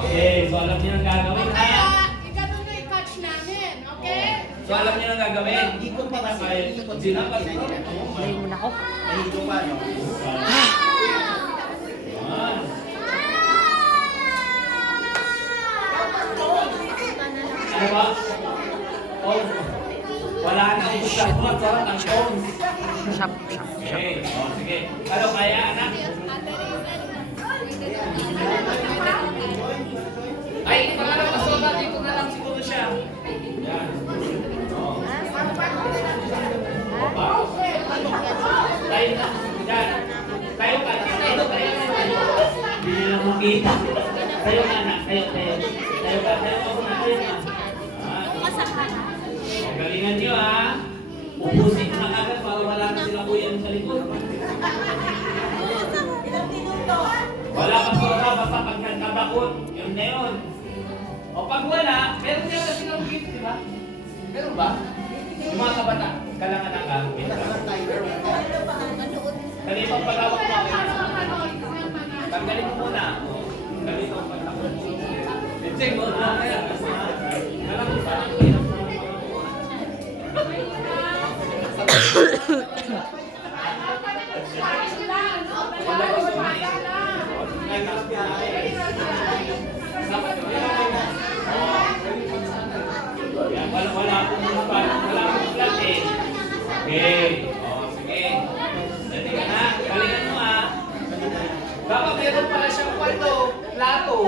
Okay, so alam niyo ang gagawin ha? Kaya, ganun na i-catch namin, okay? So alam niyo ang gagawin? Ikot pa kasi. Hindi na kasi. Layo mo na ako. Nahihilo pa, no? Ano ba? Oh, wala na ubus na ako. Sarap ang tones. Shop. Okay, sige. Ano kaya anak? Ay, pangalan ka soda. Dito na lang siguro siya. Yan. Oh. Tayo na. Yan. Tayo ka. Tayo. Hindi nila makita. Tayo ka anak. Tayo. Tayo ka. Tayo ka. Tayo ka. Galingan nyo ha. Ubusin na agad para wala na sila kuya sa likod. Wala pa soda basta pagkakabakot. Yun na yun. O pag wala, meron niya kasi ng gift, di ba? Meron ba? Yung mga kabata, kalangan na ka. Kanina ang pagawak mo. Tanggalin mo muna. Kanina ang pagawak mo. Check mo. Alam mo pa. Wala akong plan eh. Okay. O, sige. Dati ka na. Galingan mo ah. Dapat meron pala siyang kwento. Plato.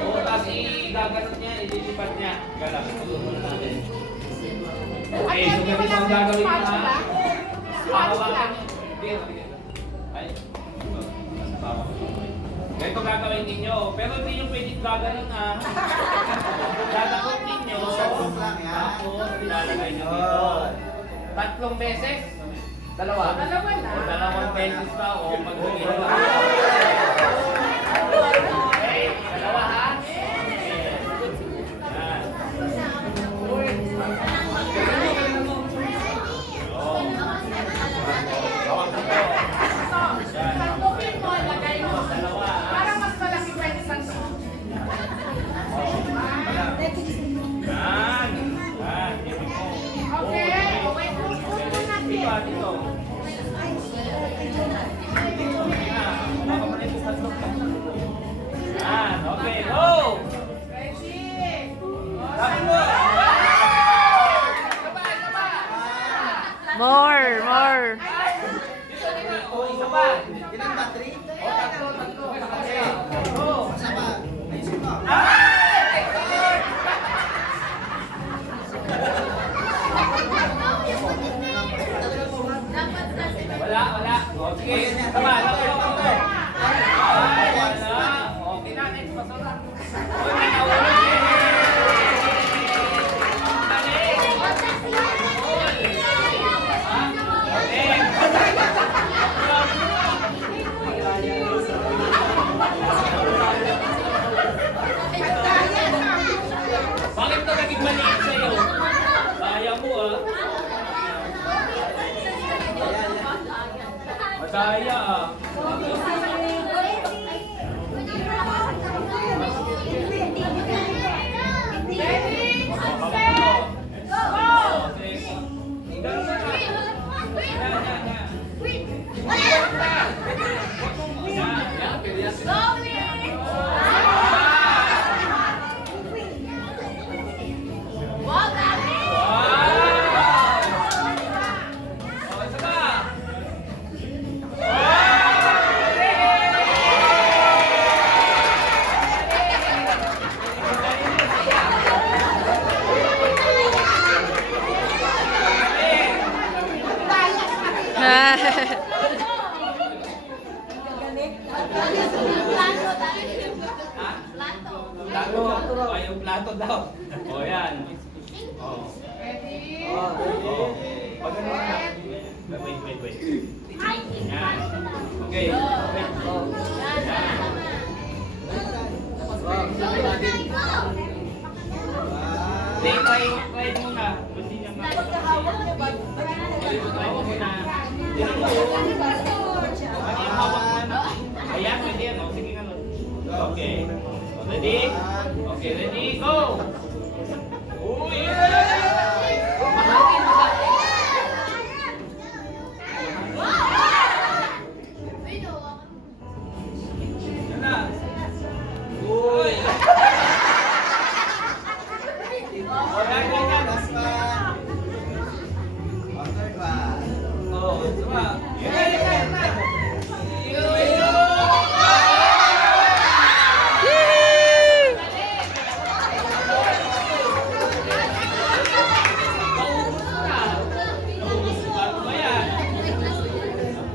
O, tapos i-gaganon niya. Ililipat niya. Galang. Tulungan na natin. Okay, so ganito ang gagawin mo ha. Hawakan niyo. Ay. Ganito gagawin ninyo. Pero hindi nyo pwedeng gaganon ha. Dadakot ninyo. Tapos ilalagay nyo dito. 3 beses. Dalawa. Dalawa na. O 2 beses pa. O magbigay nyo. Okay. Dalawa ha. Pagbukin mo, lagay mo. Para mas malaki pwede sa suot. Okay, wait, pupunin natin. Dito. Okay, go! Ready? Sabi mo! More. Dito na. O, isa pa. Ilan ba? 3? O, tatlo. Okay. Go! Isa pa? Naisip mo? Wala. O, sige. Tama. Wala. Okay na. Next. Pasok. O, may nawala. Bakit ito naging maliit sa'yo? Kaya mo ah. Madaya ah. Ready? Set? Go! Plato. O, yung plato daw. O, yan. O. Ready? O. Pag ano na. Wait. Yan. Okay. Wait. Yan. Try muna. Hindi niya ma- Try muna. Tingnan mo. Ano yung hawak mo? Ayan, pwede yan. O, sige nga. Okay. Ready? Okay, ready, go! Uy! Mahati, mahati. Yan na. Uy! O, yan, yan, yan. Last one. Third one. Oh, sama. Yun na, yun na, yun na. Yun, yun. Naubos na. Naubos na. Ano ba yan?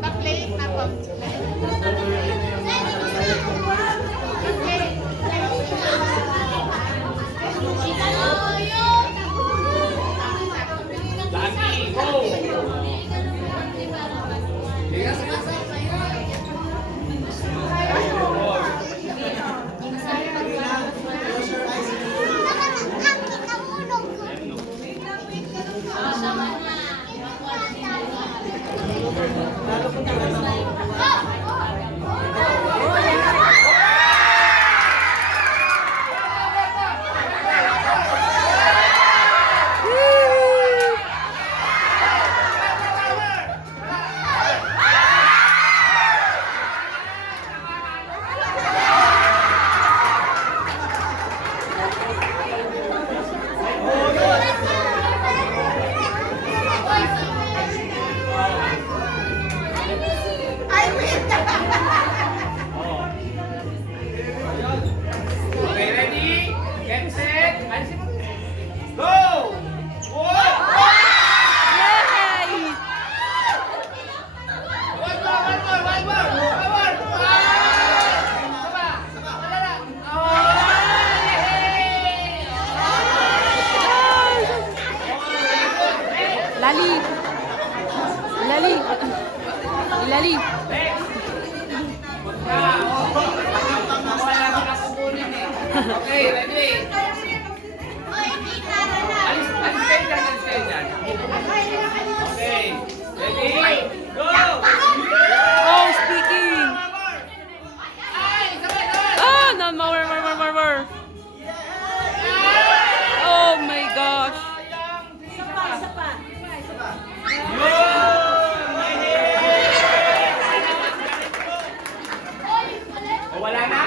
Pa-plate na po. Lagi, go! Close your eyes. Okay, ready? Get set. Alisin mo. Go! One Yay! more, one more, one more. Come on. Sama. Wala na. Lali. Lali. Lali. Next. Punta. Wala ka na kukunin eh. Okay, ready? Alis kayo dyan, alis kayo dyan. Okay. Ready? Go! Oh, speaking. Ay, sabay, sabay. Oh, no, more. Oh my gosh. O, wala na?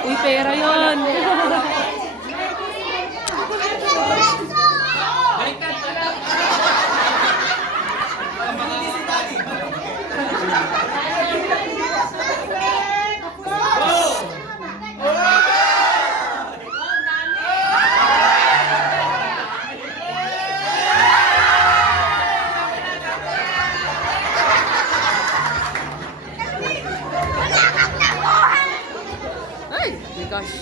Uy, pera yun. Baliktad pala. Ay, my gosh.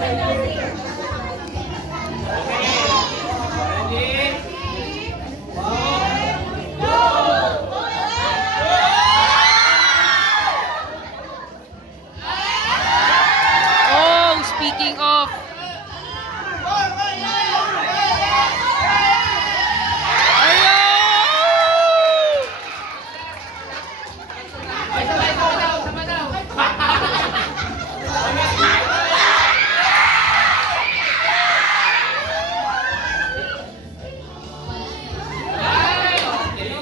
Ready? Oh, speaking of. Ayaw! Ay, sabay, sabay daw, sabay daw. Ay, okay.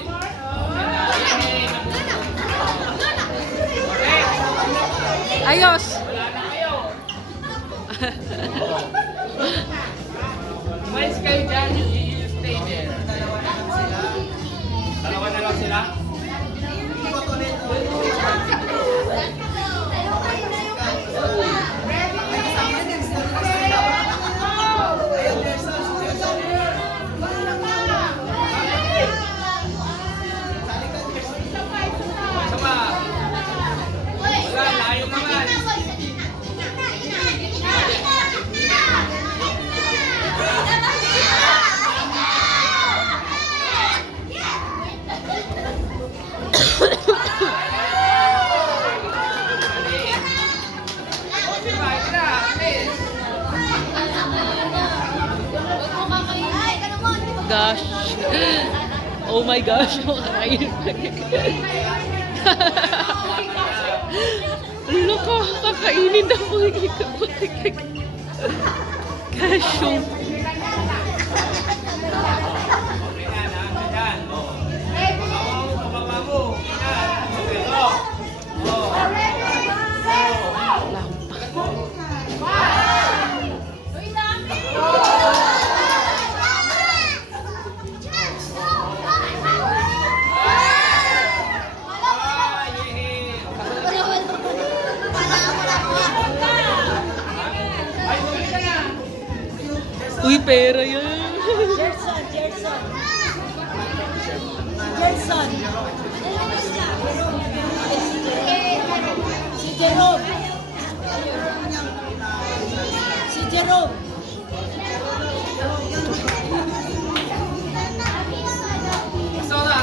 Okay. Ayos. Wala na kayo. Umalis kayo dyan, you stay there. Dalawa na lang sila? Isa pa. Wala, layo naman. my gosh. Kakainin pa. Loko, kakainin na po. Cashew. Okay na, yan. Oh. Pababa mo. Yan. Okay, go. Oh. Ah, yehey. Ay, huli ka na. Uy, pera yan. Gerson. Gerson. Si Jerome. Si Jerome. So na.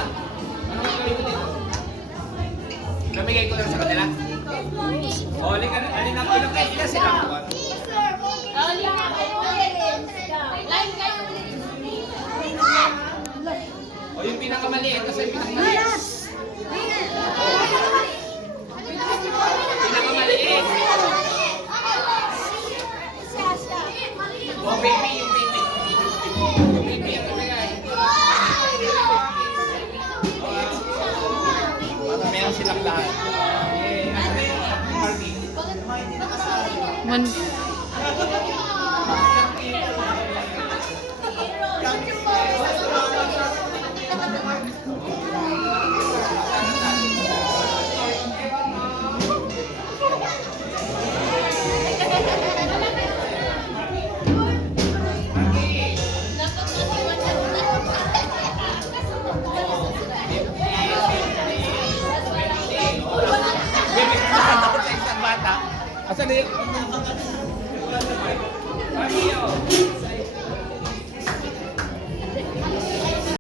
Ano gagawin ko dito? Namigay ko lang sa kanila. Oh, halika na. Halika na. Ilan sila? O yung pinakamaliit kasi yung pinakamaliit. Pinakamaliit. O baby, yung baby. Yung baby ang nabigay. Para meron silang lahat. Okay. Ano na yung party? Man. Baby, takot sa isang bata. Asan na yun? Party, oh.